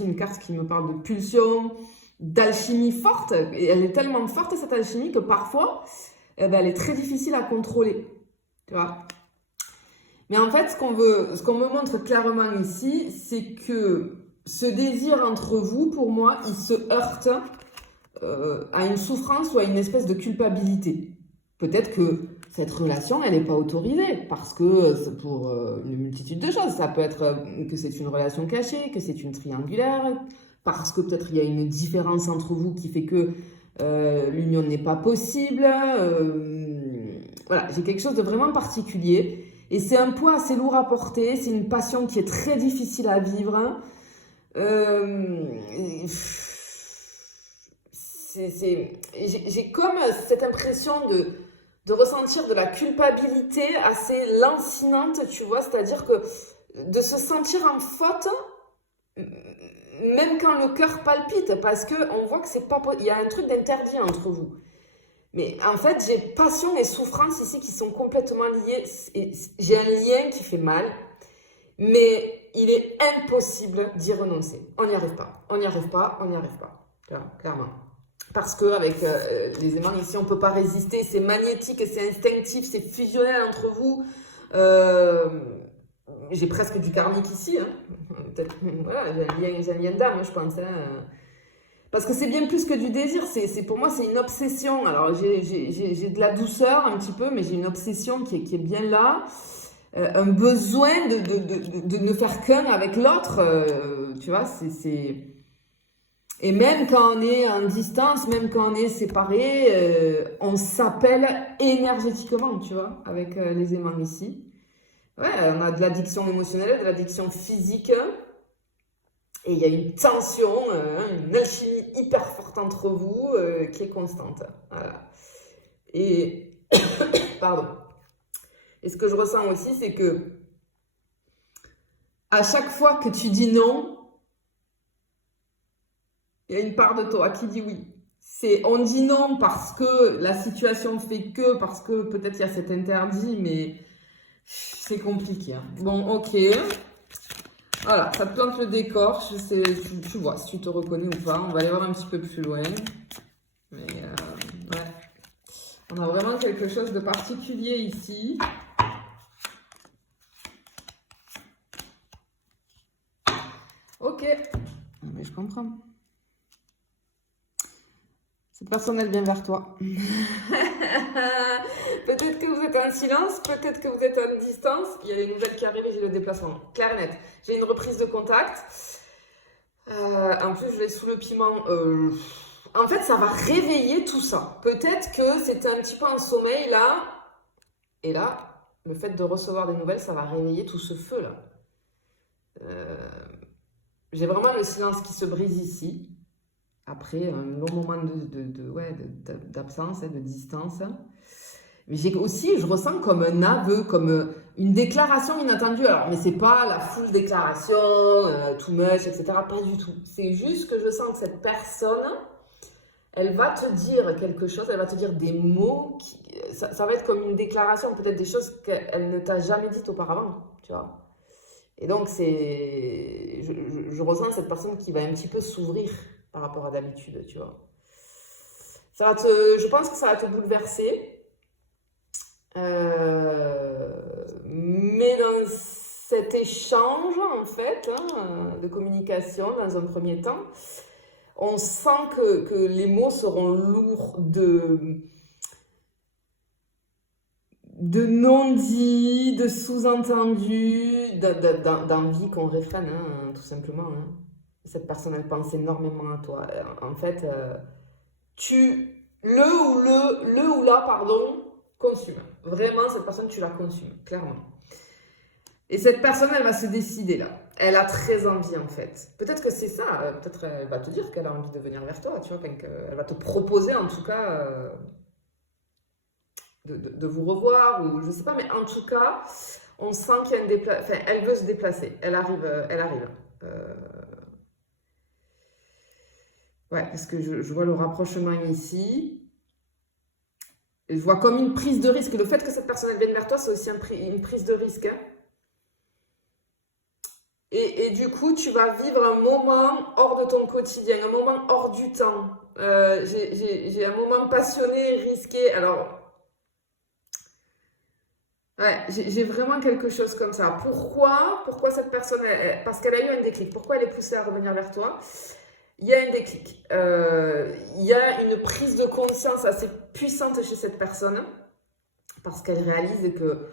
une carte qui me parle de pulsion, d'alchimie forte. Et elle est tellement forte, cette alchimie, que parfois, elle est très difficile à contrôler. Tu vois? Mais en fait, ce qu'on me montre clairement ici, c'est que ce désir entre vous, pour moi, il se heurte à une souffrance ou à une espèce de culpabilité. Peut-être que cette relation, elle n'est pas autorisée, parce que c'est pour une multitude de choses. Ça peut être que c'est une relation cachée, que c'est une triangulaire, parce que peut-être il y a une différence entre vous qui fait que l'union n'est pas possible. Voilà, j'ai quelque chose de vraiment particulier. Et c'est un poids assez lourd à porter, c'est une passion qui est très difficile à vivre. J'ai comme cette impression de ressentir de la culpabilité assez lancinante, tu vois, c'est-à-dire que de se sentir en faute, même quand le cœur palpite, parce qu'on voit que c'est pas, il y a un truc d'interdit entre vous. Mais en fait, j'ai passion et souffrance ici qui sont complètement liées. J'ai un lien qui fait mal, mais il est impossible d'y renoncer. On n'y arrive pas. On n'y arrive pas. On n'y arrive pas. Clairement. Parce qu'avec les aimants ici, on ne peut pas résister. C'est magnétique, c'est instinctif, c'est fusionnel entre vous. J'ai presque du karmique ici. Hein. Peut-être, voilà, j'ai un lien d'âme, je pense. Hein. Parce que c'est bien plus que du désir, pour moi c'est une obsession. Alors j'ai de la douceur un petit peu, mais j'ai une obsession qui est bien là. Un besoin de ne faire qu'un avec l'autre, tu vois, Et même quand on est en distance, même quand on est séparés, on s'appelle énergétiquement, tu vois, avec les aimants ici. Ouais, on a de l'addiction émotionnelle, de l'addiction physique. Et il y a une tension, une alchimie hyper forte entre vous qui est constante. Voilà. Et, pardon. Et ce que je ressens aussi, c'est que à chaque fois que tu dis non, il y a une part de toi qui dit oui. On dit non parce que la situation fait que, parce que peut-être il y a cet interdit, mais c'est compliqué. Hein. Bon, ok. Voilà, ça te plante le décor, je sais, tu vois si tu te reconnais ou pas. On va aller voir un petit peu plus loin. Mais ouais, on a vraiment quelque chose de particulier ici. Ok, mais je comprends. Cette personne, elle vient vers toi. Peut-être que vous êtes en silence, peut-être que vous êtes en distance. Il y a des nouvelles qui arrivent et j'ai le déplacement. Clair et net. J'ai une reprise de contact. En plus, je vais sous le piment. En fait, ça va réveiller tout ça. Peut-être que c'était un petit peu en sommeil là. Et là, le fait de recevoir des nouvelles, ça va réveiller tout ce feu là. J'ai vraiment le silence qui se brise ici. Après un long moment d'absence et de distance. Mais j'ai aussi, je ressens comme un aveu, comme une déclaration inattendue. Alors, mais c'est pas la full déclaration, too much, etc. Pas du tout. C'est juste que je sens que cette personne, elle va te dire quelque chose, elle va te dire des mots, ça va être comme une déclaration, peut-être des choses qu'elle ne t'a jamais dites auparavant, tu vois. Et donc, je ressens cette personne qui va un petit peu s'ouvrir par rapport à d'habitude, tu vois. Je pense que ça va te bouleverser. Mais dans cet échange, en fait, de communication, dans un premier temps, on sent que les mots seront lourds de non-dits, de sous-entendus, d'envie qu'on réfrène, hein, tout simplement. Hein. Cette personne, elle pense énormément à toi. En fait, le ou la, pardon, consume. Vraiment, cette personne, tu la consumes, clairement. Et cette personne, elle va se décider là. Elle a très envie en fait. Peut-être que c'est ça. Peut-être elle va te dire qu'elle a envie de venir vers toi. Tu vois, elle va te proposer en tout cas de vous revoir ou je sais pas. Mais en tout cas, on sent qu'il y a une déplacement. Enfin, elle veut se déplacer. Elle arrive. Ouais, parce que je vois le rapprochement ici. Et je vois comme une prise de risque. Le fait que cette personne elle vienne vers toi, c'est aussi une prise de risque. Hein. Et du du coup, tu vas vivre un moment hors de ton quotidien, un moment hors du temps. J'ai un moment passionné, risqué. Alors, ouais, j'ai vraiment quelque chose comme ça. Pourquoi cette personne, parce qu'elle a eu un déclic. Pourquoi elle est poussée à revenir vers toi? Il y a un déclic. Il y a une prise de conscience assez puissante chez cette personne parce qu'elle réalise que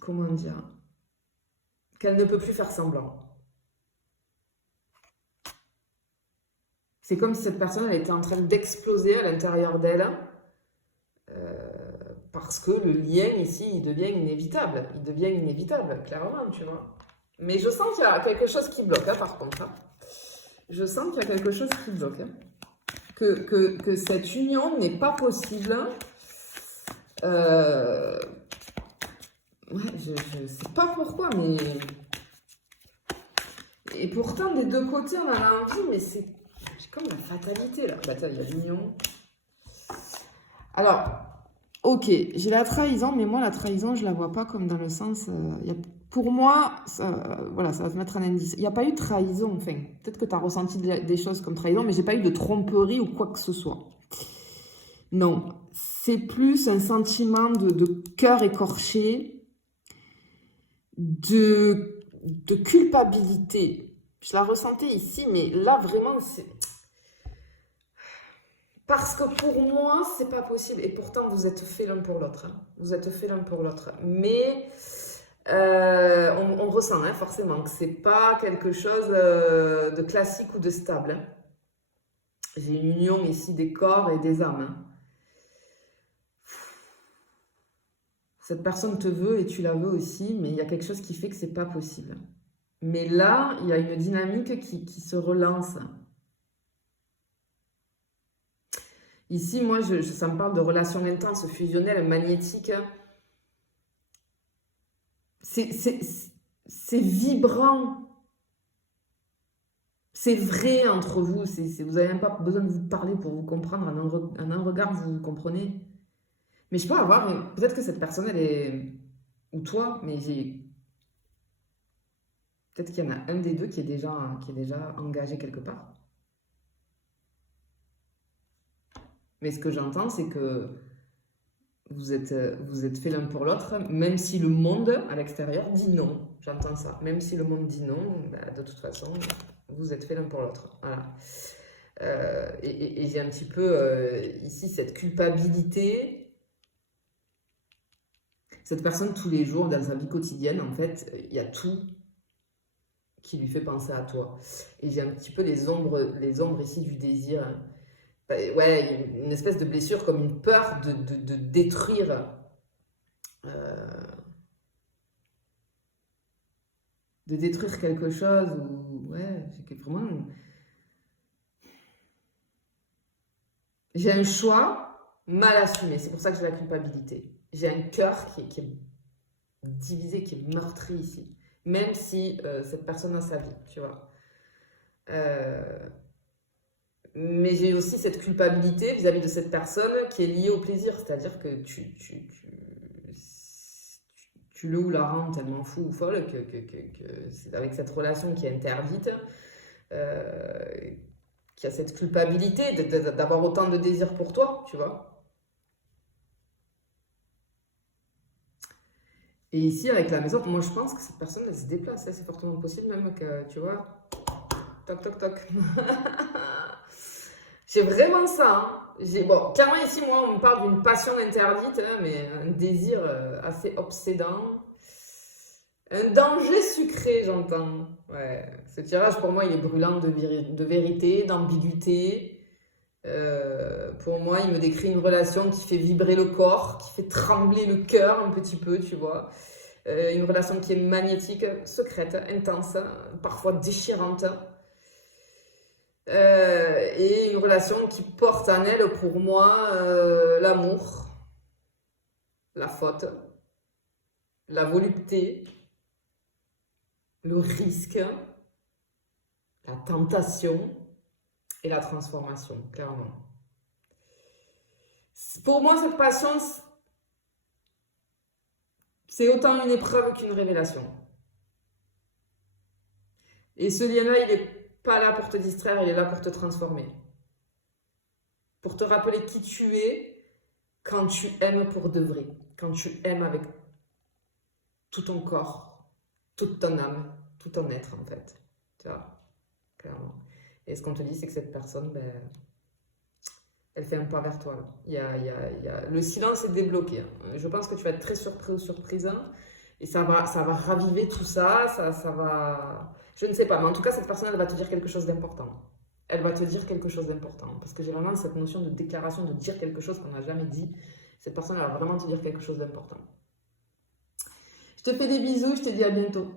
comment dire, qu'elle ne peut plus faire semblant. C'est comme si cette personne elle était en train d'exploser à l'intérieur d'elle parce que le lien ici, il devient inévitable. Il devient inévitable, clairement, tu vois. Mais je sens qu'il y a quelque chose qui bloque, hein, par contre. Hein. Je sens qu'il y a quelque chose qui bloque. Hein. Que cette union n'est pas possible. Ouais, je sais pas pourquoi, mais... Et pourtant, des deux côtés, on en a envie, mais c'est comme la fatalité, là. Bah, il y a l'union. Alors, ok, j'ai la trahison, mais moi, la trahison, je la vois pas comme dans le sens... pour moi, voilà, ça va te mettre un indice. Il n'y a pas eu de trahison, enfin. Peut-être que tu as ressenti des choses comme trahison, mais j'ai pas eu de tromperie ou quoi que ce soit. Non, c'est plus un sentiment de cœur écorché, de culpabilité. Je la ressentais ici, mais là, vraiment, c'est... Parce que pour moi, c'est pas possible. Et pourtant, vous êtes faits l'un pour l'autre. Hein. Vous êtes faits l'un pour l'autre. Mais on ressent hein, forcément que c'est pas quelque chose de classique ou de stable. Hein. J'ai une union ici des corps et des âmes. Hein. Cette personne te veut et tu la veux aussi, mais il y a quelque chose qui fait que c'est pas possible. Mais là, il y a une dynamique qui se relance. Ici, moi, ça me parle de relations intenses, fusionnelles, magnétiques. C'est vibrant. C'est vrai entre vous. Vous n'avez même pas besoin de vous parler pour vous comprendre. En un regard, vous vous comprenez. Mais je peux avoir... Peut-être que cette personne, elle est... Ou toi, mais j'ai... Peut-être qu'il y en a un des deux qui est déjà engagé quelque part. Mais ce que j'entends, c'est que vous êtes fait l'un pour l'autre, même si le monde à l'extérieur dit non. J'entends ça. Même si le monde dit non, bah, de toute façon, vous êtes fait l'un pour l'autre. Voilà. Et j'ai un petit peu ici cette culpabilité. Cette personne, tous les jours, dans sa vie quotidienne, en fait, il y a tout qui lui fait penser à toi. Et j'ai un petit peu les ombres ici du désir. Hein. Ouais, une espèce de blessure comme une peur de détruire quelque chose ou ouais, vraiment j'ai un choix mal assumé, c'est pour ça que j'ai la culpabilité. J'ai un cœur qui est divisé, qui est meurtri ici, même si cette personne a sa vie, tu vois. Mais j'ai aussi cette culpabilité vis-à-vis de cette personne qui est liée au plaisir, c'est-à-dire que tu le ou la rends tellement fou ou folle que c'est avec cette relation qui est interdite, qu'il y a cette culpabilité d'avoir autant de désir pour toi, tu vois. Et ici, avec la maison, moi je pense que cette personne, elle se déplace, c'est fortement possible même que, tu vois, toc toc toc. J'ai vraiment ça. Hein. Bon, clairement ici, moi, on me parle d'une passion interdite, hein, mais un désir assez obsédant. Un danger sucré, j'entends. Ouais. Ce tirage, pour moi, il est brûlant de vérité, d'ambiguïté. Pour moi, il me décrit une relation qui fait vibrer le corps, qui fait trembler le cœur un petit peu, tu vois. Une relation qui est magnétique, secrète, intense, parfois déchirante. Et une relation qui porte en elle, pour moi, l'amour, la faute, la volupté, le risque, la tentation et la transformation, clairement. Pour moi, cette passion, C'est autant une épreuve qu'une révélation. Et ce lien-là, il n'est pas là pour te distraire, il est là pour te transformer. Pour te rappeler qui tu es quand tu aimes pour de vrai. Quand tu aimes avec tout ton corps, toute ton âme, tout ton être en fait. Tu vois, clairement. Et ce qu'on te dit, c'est que cette personne, ben, elle fait un pas vers toi. Le silence est débloqué. Je pense que tu vas être très surpris ou surprise. Et ça va raviver tout ça, ça va... Je ne sais pas, mais en tout cas, cette personne, elle va te dire quelque chose d'important. Elle va te dire quelque chose d'important. Parce que j'ai vraiment cette notion de déclaration, de dire quelque chose qu'on n'a jamais dit. Cette personne, elle va vraiment te dire quelque chose d'important. Je te fais des bisous, je te dis à bientôt.